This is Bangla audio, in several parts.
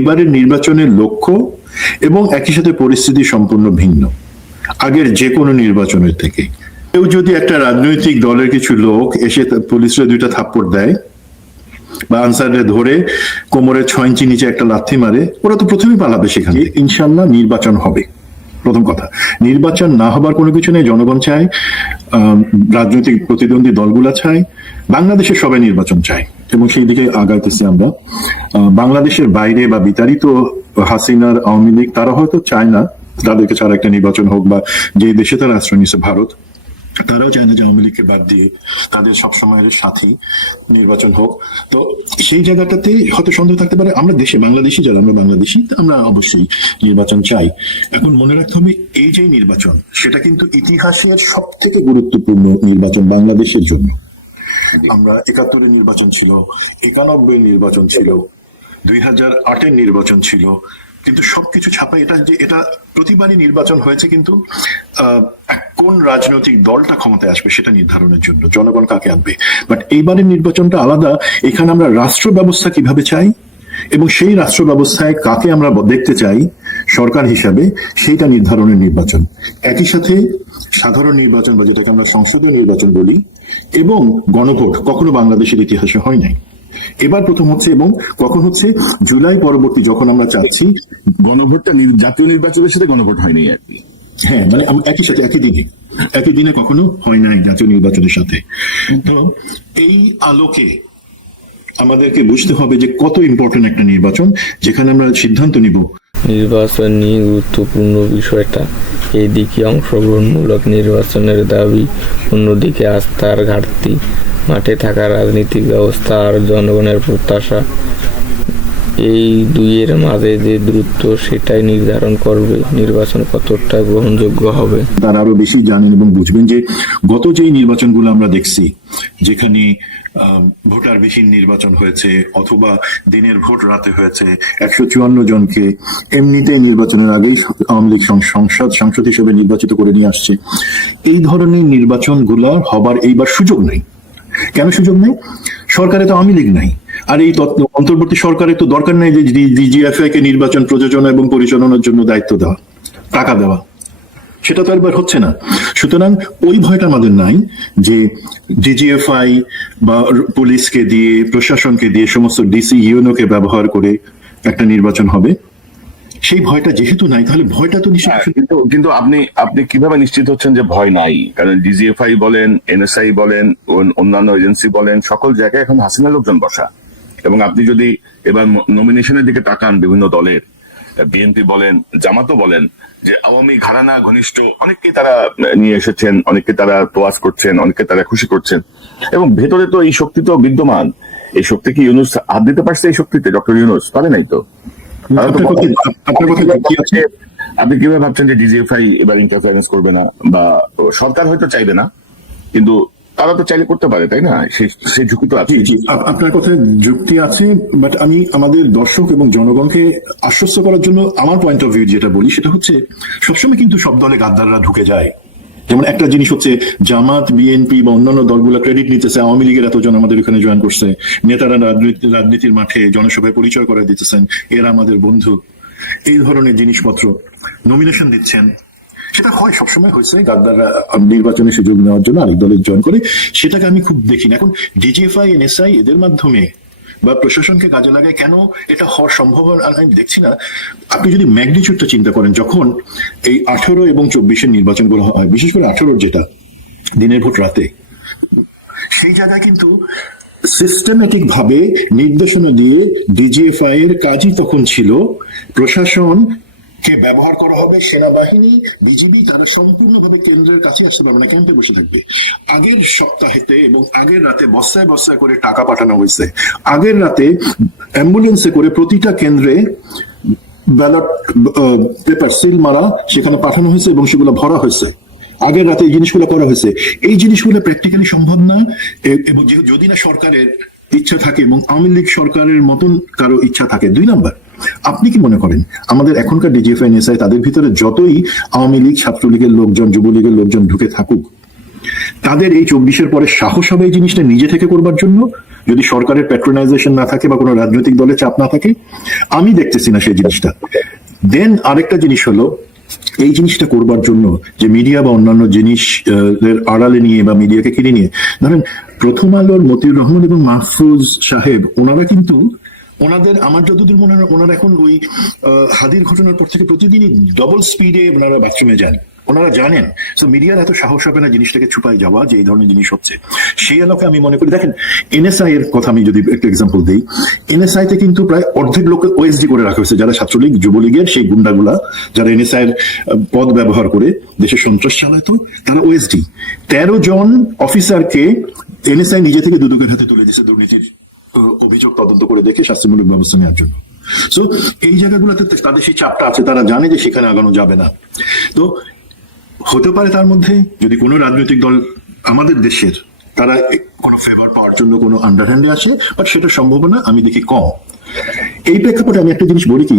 এবারের নির্বাচনের লক্ষ্য এবং একই সাথে পরিস্থিতি সম্পূর্ণ ভিন্ন আগের যে কোনো নির্বাচনের থেকে। কেউ যদি একটা রাজনৈতিক দলের কিছু লোক এসে পুলিশরা দুইটা থাপ্পড় দেয় বা আনসারে ধরে কোমরের 6 ইঞ্চি নিচে একটা লাথি মারে, ওরা তো প্রথমেই পালাবে সেখানে। ইনশাল্লাহ নির্বাচন হবে। প্রথম কথা, নির্বাচন না হবার কোনো কিছু নেই। জনগণ চায়, রাজনৈতিক প্রতিদ্বন্দ্বী দলগুলা চায়, বাংলাদেশের সবাই নির্বাচন চায় এবং সেই দিকে আগাইতেছি আমরা। বাংলাদেশের বাইরে বা বিতাড়িত হাসিনার আওয়ামী লীগ তারা হয়তো চায় না তাদেরকে ছাড়া একটা নির্বাচন হোক, বা যে দেশে তারা আশ্রয় নিচ্ছে ভারত, তারাও চায় না যে আওয়ামী লীগকে বাদ দিয়ে তাদের সবসময়ের সাথী নির্বাচন হোক। তো সেই জায়গাটাতে হয়তো সন্দেহ থাকতে পারে। আমরা দেশে বাংলাদেশি যারা, আমরা বাংলাদেশি, আমরা অবশ্যই নির্বাচন চাই। এখন মনে রাখতে হবে, এই যে নির্বাচন সেটা কিন্তু ইতিহাসের সব থেকে গুরুত্বপূর্ণ নির্বাচন বাংলাদেশের জন্য। আমরা 71-এর নির্বাচন ছিল, 91-এর নির্বাচন ছিল, 2008-এর নির্বাচন ছিল, কিন্তু সবকিছু ছাপা এটা প্রতিবারই নির্বাচন হয়েছে কিন্তু কোন রাজনৈতিক দলটা ক্ষমতায় আসবে সেটা নির্ধারণের জন্য, জনগণ কাকে আনবে। বাট এইবারের নির্বাচনটা আলাদা। এখানে আমরা রাষ্ট্র ব্যবস্থা কিভাবে চাই এবং সেই রাষ্ট্র ব্যবস্থায় কাকে আমরা দেখতে চাই সরকার হিসাবে, সেইটা নির্ধারণের নির্বাচন। একই সাথে সাধারণ নির্বাচন বা যেটাকে আমরা সংসদীয় নির্বাচন বলি, এবং গণভোট কখনো বাংলাদেশের ইতিহাসে হয় নাই। এবার প্রথম হচ্ছে, এবং কখন হচ্ছে, জুলাই পরবর্তী যখন আমরা চাচ্ছি গণভোটটা জাতীয় নির্বাচনের সাথে গণভোট হয়নি আর কি। হ্যাঁ, মানে একই সাথে একই দিনে কখনো হয় নাই জাতীয় নির্বাচনের সাথে। তো এই আলোকে আমাদেরকে বুঝতে হবে যে কত ইম্পর্টেন্ট একটা নির্বাচন, যেখানে আমরা সিদ্ধান্ত নিব। নির্বাচন নিয়ে গুরুত্বপূর্ণ বিষয়টা এইদিকে অংশগ্রহণমূলক নির্বাচনের দাবি, অন্যদিকে আস্থার ঘাটতি, মাঠে থাকা রাজনৈতিক ব্যবস্থা আর জনগণের প্রত্যাশা। এই দুইয়ের মাঝে যে দূরত্ব, সেটাই নির্ধারণ করবে নির্বাচন কতটা গ্রহণযোগ্য হবে। তারা আরো বেশি জানেন এবং বুঝবেন যে গত যেই নির্বাচনগুলো আমরা দেখছি, যেখানে ভোটারবিহীন নির্বাচন হয়েছে অথবা দিনের ভোট রাতে হয়েছে, 154 জনকে এমনিতে নির্বাচনের আগে আওয়ামী লীগ সাংসদ হিসেবে নির্বাচিত করে নিয়ে আসছে। এই ধরনের নির্বাচনগুলো হবার এইবার সুযোগ নেই। কেন সুযোগ নেই? সরকারে তো আওয়ামী লীগ নাই। আর এই অন্তর্বর্তী সরকারের তো দরকার নেই যে ডিজিএফআই কে নির্বাচন প্রযোজনা এবং পরিচালনার জন্য দায়িত্ব দেওয়া, টাকা দেওয়া। সেটা তো একবার হচ্ছে না। সুতরাং ওই ভয়টা আমাদের নাই যে ডিজিএফআই বা পুলিশকে দিয়ে, প্রশাসনকে দিয়ে, সমস্ত ডিসি ইউনো-কে ব্যবহার করে একটা নির্বাচন হবে, সেই ভয়টা যেহেতু নাই, তাহলে ভয়টা তো কিন্তু আপনি কিভাবে নিশ্চিত হচ্ছেন যে ভয় নাই? কারণ ডিজিএফআই বলেন, এনএসআই বলেন, অন্যান্য এজেন্সি বলেন, সকল জায়গায় এখন হাসিনা লোকজন বসা। এবং আপনি যদি এবার নমিনেশনের দিকে তাকান, বিভিন্ন দলের, বিএনপি বলেন, জামাতও বলেন, যে আওয়ামী ঘরানা ঘনিষ্ঠ অনেককে তারা নিয়ে এসেছেন, অনেককে তারা তোয়াজ করছেন, অনেককে তারা খুশি করছেন। এবং ভেতরে তো এই শক্তি তো বিদ্যমান। এই শক্তি কি ইউনূস হাত দিতে পারছে? এই শক্তিতে ডক্টর ইউনূস পারে নাই তো। আপনি কিভাবে ভাবছেন যে ডিজিএফআই এবার ইন্টারফারেন্স করবে না? বা সরকার হয়তো চাইবে না, কিন্তু তারা তো চাইলে করতে পারে, তাই না? সেই ঝুঁকি তো আছে। আপনার কথায় যুক্তি আছে, বাট আমি আমাদের দর্শক এবং জনগণকে আশ্বস্ত করার জন্য আমার পয়েন্ট অফ ভিউ যেটা বলি, সেটা হচ্ছে সবসময় কিন্তু সব দলে গাদ্দাররা ঢুকে যায়। যেমন একটা জিনিস হচ্ছে, জামাত, বিএনপি বা অন্যান্য দলগুলো ক্রেডিট নিতেছে আওয়ামী লীগের এতজন আমাদের এখানে জয়েন করছে, নেতারা রাজনীতির মাঠে জনসভায় পরিচয় করে দিতেছেন এরা আমাদের বন্ধু, এই ধরনের জিনিসপত্র নমিনেশন দিচ্ছেন। সেটা হয়, সবসময় হয়েছে, গাদ্দাররা নির্বাচনে সুযোগ নেওয়ার জন্য আরেক দলে জয়েন করে। সেটাকে আমি খুব দেখি না। এখন ডিজিএফআই, এনএসআই এদের মাধ্যমে বা প্রশাসনকে কাজে লাগায় কেন এটা হওয়ার সম্ভব আমি দেখছি না। আপনি যদি ম্যাগনিটিউডটা চিন্তা করেন, যখন এই 18 এবং 24-এর নির্বাচনগুলো হয়, বিশেষ করে 18-র যেটা দিনের ভোট রাতে, সেই জায়গায় কিন্তু সিস্টেমেটিক ভাবে নির্দেশনা দিয়ে ডিজিএফআই এর কাজই তখন ছিল প্রশাসন কে ব্যবহার করা হবে, সেনাবাহিনী, বিজিবি, তারা সম্পূর্ণভাবে কেন্দ্রের কাছে আসতে পারবে না, কেন্দ্রে বসে থাকবে। আগের সপ্তাহেতে এবং আগের রাতে বস্তায় বস্তায় করে টাকা পাঠানো হয়েছে। আগের রাতে অ্যাম্বুলেন্সে করে প্রতিটা কেন্দ্রে ব্যালট পেপার সিল মারা সেখানে পাঠানো হয়েছে এবং সেগুলো ভরা হয়েছে। আগের রাতে এই জিনিসগুলো করা হয়েছে। এই জিনিসগুলো প্র্যাকটিক্যালি সম্ভব না, এবং যদি না সরকারের ইচ্ছা থাকে এবং আওয়ামী লীগ সরকারের মতন কারো ইচ্ছা থাকে। 2 নাম্বার, আপনি কি মনে করেন আমাদের এখনকার ডিজিএফআই, এনএসআই তাদের ভিতরে যতই আওয়ামী লীগ, ছাত্রলীগের লোকজন, যুবলীগের লোকজন ঢুকে থাকুক, তাদের এই 24-এর পরে সাহস হবে এই জিনিসটা নিজে থেকে করবার জন্য? যদি সরকারের প্যাট্রোনাইজেশন না থাকে বা কোনো রাজনৈতিক দলের চাপ না থাকে, আমি দেখতেছি না সেই জিনিসটা। দেন আরেকটা জিনিস হলো, এই জিনিসটা করবার জন্য যে মিডিয়া বা অন্যান্য জিনিস আড়ালে নিয়ে বা মিডিয়াকে কিনে নিয়ে, ধরেন প্রথম আলোর মতিউর রহমান এবং মাহফুজ সাহেব, ওনারা কিন্তু ওনাদের, আমার যতদূর মনে হয়, ওনারা এখন ওই হাদির ঘটনার পর থেকে প্রতিদিনই ডবল স্পিডে ওনারা বাথরুমে যান। ওনারা জানেন, তো মিডিয়ার এত সাহস হবে না জিনিসটাকে ছুপাই যাওয়া যে এই ধরনের জিনিস হচ্ছে। সেই আলোকে আমি মনে করি, দেখেন এনএসআই এর কথা আমি যদি একটা এক্সাম্পল দিই, এনএসআই তে কিন্তু প্রায় অর্ধেক লোককে ওএসডি করে রাখা হয়েছে, যারা ছাত্রলীগ যুবলীগের সেই গুন্ডাগুলা যারা এনএসআই এর পদ ব্যবহার করে দেশে সন্ত্রাস চালাতো, তারা ওএসডি। 13 জন অফিসারকে এনএসআই নিজে থেকে দুদকের হাতে তুলে দিয়েছে দুর্নীতির অভিযোগ তদন্ত করে দেখে শাস্তিমূলক ব্যবস্থা নেওয়ার জন্য। সো এই জায়গাগুলোতে তাদের সেই চাপটা আছে, তারা জানে যে সেখানে আগানো যাবে না। তো হতে পারে তার মধ্যে যদি কোনো রাজনৈতিক দল আমাদের দেশের, তারা কোনো ফেভার পাওয়ার জন্য কোনো আন্ডারহ্যান্ডে আসে, বাট সেটা সম্ভাবনা আমি দেখি কম। এই প্রেক্ষাপটে আমি একটা জিনিস বলি কি,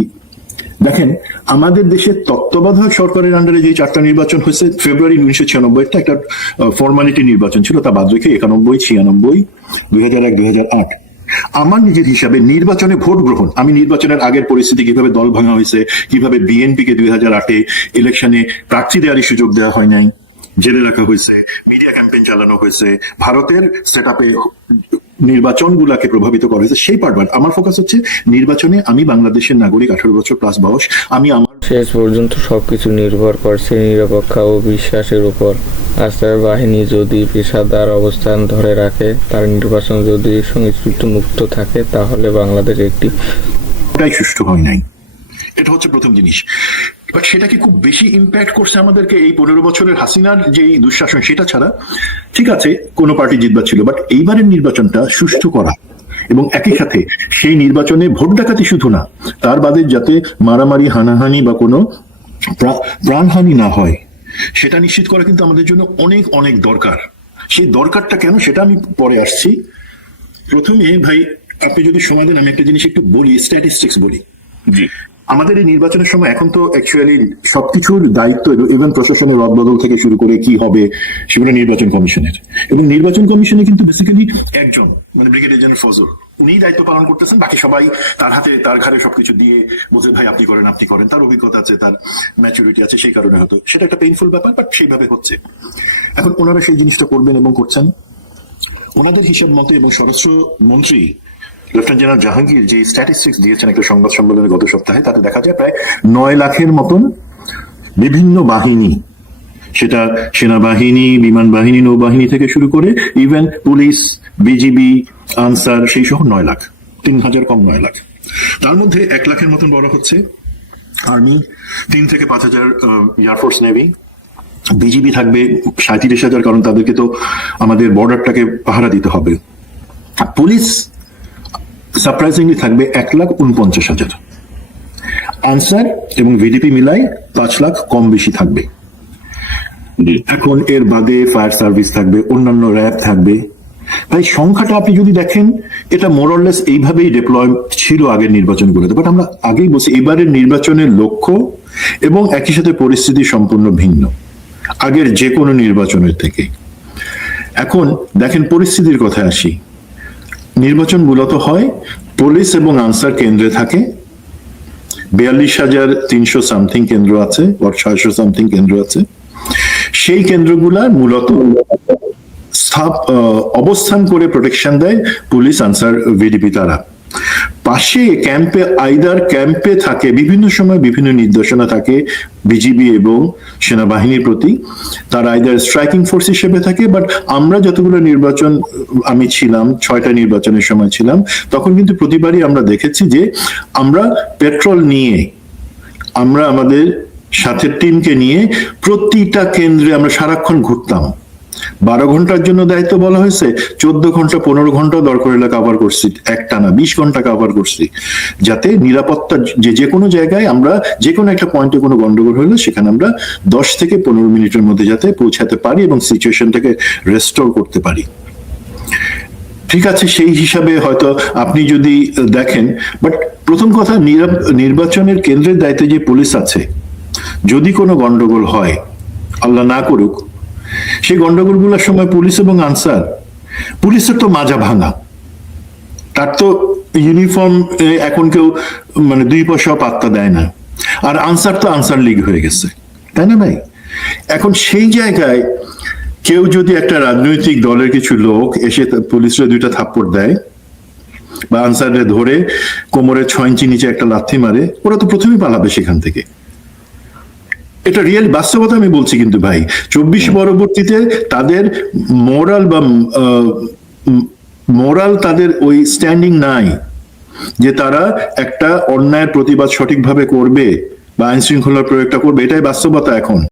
দেখেন আমাদের দেশের তত্ত্বাবধায়ক সরকারের আন্ডারে যে 4টা নির্বাচন হয়েছে, ফেব্রুয়ারি 1996 একটা ফর্মালিটি নির্বাচন ছিল, তা বাদ রেখে 91, 96, 2001, 2008 আমার নিজের হিসাবে নির্বাচনে ভোট গ্রহণ, আমি নির্বাচনের আগের পরিস্থিতি, কিভাবে দল ভাঙা হয়েছে, কিভাবে বিএনপিকে 2008-এ ইলেকশনে প্রার্থী দেওয়ারই সুযোগ দেওয়া হয় নাই, জেলে রাখা হয়েছে, মিডিয়া ক্যাম্পেইন চালানো হয়েছে, ভারতের সেট আপে নির্বাচনগুলাকে প্রভাবিত করা হয়েছে, সেই পার্ট। আমার ফোকাস হচ্ছে নির্বাচনে আমি বাংলাদেশের নাগরিক, 18 বছর প্লাস বয়স, আমি আমার শেষ পর্যন্ত সবকিছু নির্ভর করছে নিরপেক্ষ ও বিশ্বাসের উপর। আনসার বাহিনী যদি পেশাদার অবস্থান ধরে রাখে, তার নির্বাচন যদি সংস্কৃতি মুক্ত থাকে, তাহলে বাংলাদেশ একটি সুষ্ঠু হয় নাই। এটা হচ্ছে প্রথম জিনিস। বাট সেটা কি খুব বেশি ইম্প্যাক্ট করছে আমাদেরকে এই 15 বছরের হাসিনার যে দুঃশাসন, সেটা ছাড়া? ঠিক আছে, কোনো পার্টি জিতবার ছিল, বাট এইবারের নির্বাচনটা সুষ্ঠু করা এবং একই সাথে সেই নির্বাচনে ভোট ডাকাতি শুধু না, তার বাদে যাতে মারামারি, হানাহানি বা কোনো প্রাণহানি না হয়, সেটা নিশ্চিত করা কিন্তু আমাদের জন্য অনেক অনেক দরকার। সেই দরকারটা কেন, সেটা আমি পরে আসছি। প্রথমে ভাই আপনি যদি সময় দেন, আমি একটা জিনিস একটু বলি, স্ট্যাটিস্টিক্স বলি। জি, আমাদের এই নির্বাচনের সময় এখন তো অ্যাকচুয়ালি সবকিছুর দায়িত্ব ইভেন প্রশাসনের রদবদল থেকে শুরু করে কি হবে সেগুলো নির্বাচন কমিশনের, এবং নির্বাচন কমিশনে কিন্তু বেসিক্যালি একজন, মানে ব্রিগেডিয়ার জেনারেল ফজল, উনিই দায়িত্ব পালন করতেছেন, বাকি সবাই তার হাতে তার ঘাড়ে সবকিছু দিয়ে বলছেন ভাই আপনি করেন, আপনি করেন। তার অভিজ্ঞতা আছে, তার ম্যাচুরিটি আছে, সেই কারণে হয়তো সেটা একটা পেইনফুল ব্যাপার, বাট সেইভাবে হচ্ছে। এখন ওনারা সেই জিনিসটা করবেন এবং করছেন ওনাদের হিসাব মতে। এবং স্বরাষ্ট্র মন্ত্রী লেফটেন্যান্ট জেনারেল জাহাঙ্গীর যে স্ট্যাটিস্টিক্স দিয়েছেন একটা সংবাদ সম্মেলনে গত সপ্তাহে, তাতে দেখা যায় প্রায় 9 লাখের মতন বিভিন্ন বাহিনী, সেটা সেনাবাহিনী, বিমান বাহিনী, নৌবাহিনী থেকে শুরু করে ইভেন পুলিশ, বিজিবি, আনসার, সেই সহ 9 লাখ, 3,000 কম 9 লাখ। তার মধ্যে 1 লাখের মতন বড় হচ্ছে আর্মি, 3 থেকে 5,000 এয়ারফোর্স, নেভি, বিজিবি থাকবে 37,000, কারণ তাদেরকে তো আমাদের বর্ডারটাকে পাহারা দিতে হবে। পুলিশ সারপ্রাইজিংলি থাকবে 1,49,000। আনসার এবং ভিডিপি মিলাই 5 লাখ কম বেশি থাকবে। এখন এর বাদে ফায়ার সার্ভিস থাকবে, অন্যান্য র্যাব থাকবে। তাই সংখ্যাটা আপনি যদি দেখেন, এটা মোরলেস এইভাবেই ডিপ্লয় ছিল আগের নির্বাচনগুলোতে। বাট আমরা আগেই বলছি, এবারের নির্বাচনের লক্ষ্য এবং একই সাথে পরিস্থিতি সম্পূর্ণ ভিন্ন আগের যে কোনো নির্বাচনের থেকে। এখন দেখেন পরিস্থিতির কথায় আসি। নির্বাচন মূলত হয়, পুলিশ এবং আনসার কেন্দ্রে থাকে, 42,300 সামথিং কেন্দ্র আছে, 600 সামথিং কেন্দ্র আছে। সেই কেন্দ্রগুলা মূলত অবস্থান করে প্রোটেকশন দেয় পুলিশ, আনসার, ভিডিপি। তারা পাশে ক্যাম্পে, আইদার ক্যাম্পে থাকে, বিভিন্ন সময় বিভিন্ন নির্দেশনা থাকে বিজিবি এবং সেনাবাহিনীর প্রতি, তারা আইদার স্ট্রাইকিং ফোর্স হিসেবে থাকে। বাট আমরা যতগুলো নির্বাচন, আমি ছিলাম 6টা নির্বাচনের সময় ছিলাম, তখন কিন্তু প্রতিবারই আমরা দেখেছি যে আমরা পেট্রোল নিয়ে, আমরা আমাদের সাথে টিমকে নিয়ে প্রতিটা কেন্দ্রে আমরা সারাক্ষণ ঘুরতাম। 12 ঘন্টার জন্য দায়িত্ব বলা হয়েছে, 14 ঘন্টা 15 ঘন্টা দরকার হলে কাভার করছি, একটানা 20 ঘন্টা কাভার করছি, যাতে নিরাপত্তা যে কোনো জায়গায় আমরা যে কোনো একটা পয়েন্টে কোনো গন্ডগোল হলে সেখানে আমরা 10 থেকে 15 মিনিটের মধ্যে যাতে পৌঁছাতে পারি এবং সিচুয়েশনটাকে রেস্টোর করতে পারি। ঠিক আছে, সেই হিসাবে হয়তো আপনি যদি দেখেন, বাট প্রথম কথা, নির্বাচনের কেন্দ্রের দায়িত্বে যে পুলিশ আছে, যদি কোনো গন্ডগোল হয়, আল্লাহ না করুক, সেই গন্ডগোলগুলোর সময় পুলিশ এবং আনসার, পুলিশের তো মাজা ভাঙা, তার তো ইউনিফর্ম এখন কেউ মানে 2 পয়সাও পাত্তা দেয় না। আর আনসার তো আনসার লিগ হয়ে গেছে, তাই না ভাই? এখন সেই জায়গায় কেউ যদি একটা রাজনৈতিক দলের কিছু লোক এসে পুলিশরা 2টা থাপ্পড় দেয় বা আনসারে ধরে কোমরের 6 ইঞ্চি নিচে একটা লাথি মারে, ওরা তো প্রথমেই পালাবে সেখান থেকে। এটা রিয়েল বাস্তবতা আমি বলছি কিন্তু ভাই। 24 পরবর্তীতে তাদের মোরাল তাদের ওই স্ট্যান্ডিং নাই যে তারা একটা অন্যায়ের প্রতিবাদ সঠিকভাবে করবে বা আইন শৃঙ্খলার প্রয়োগটা করবে। এটাই বাস্তবতা এখন।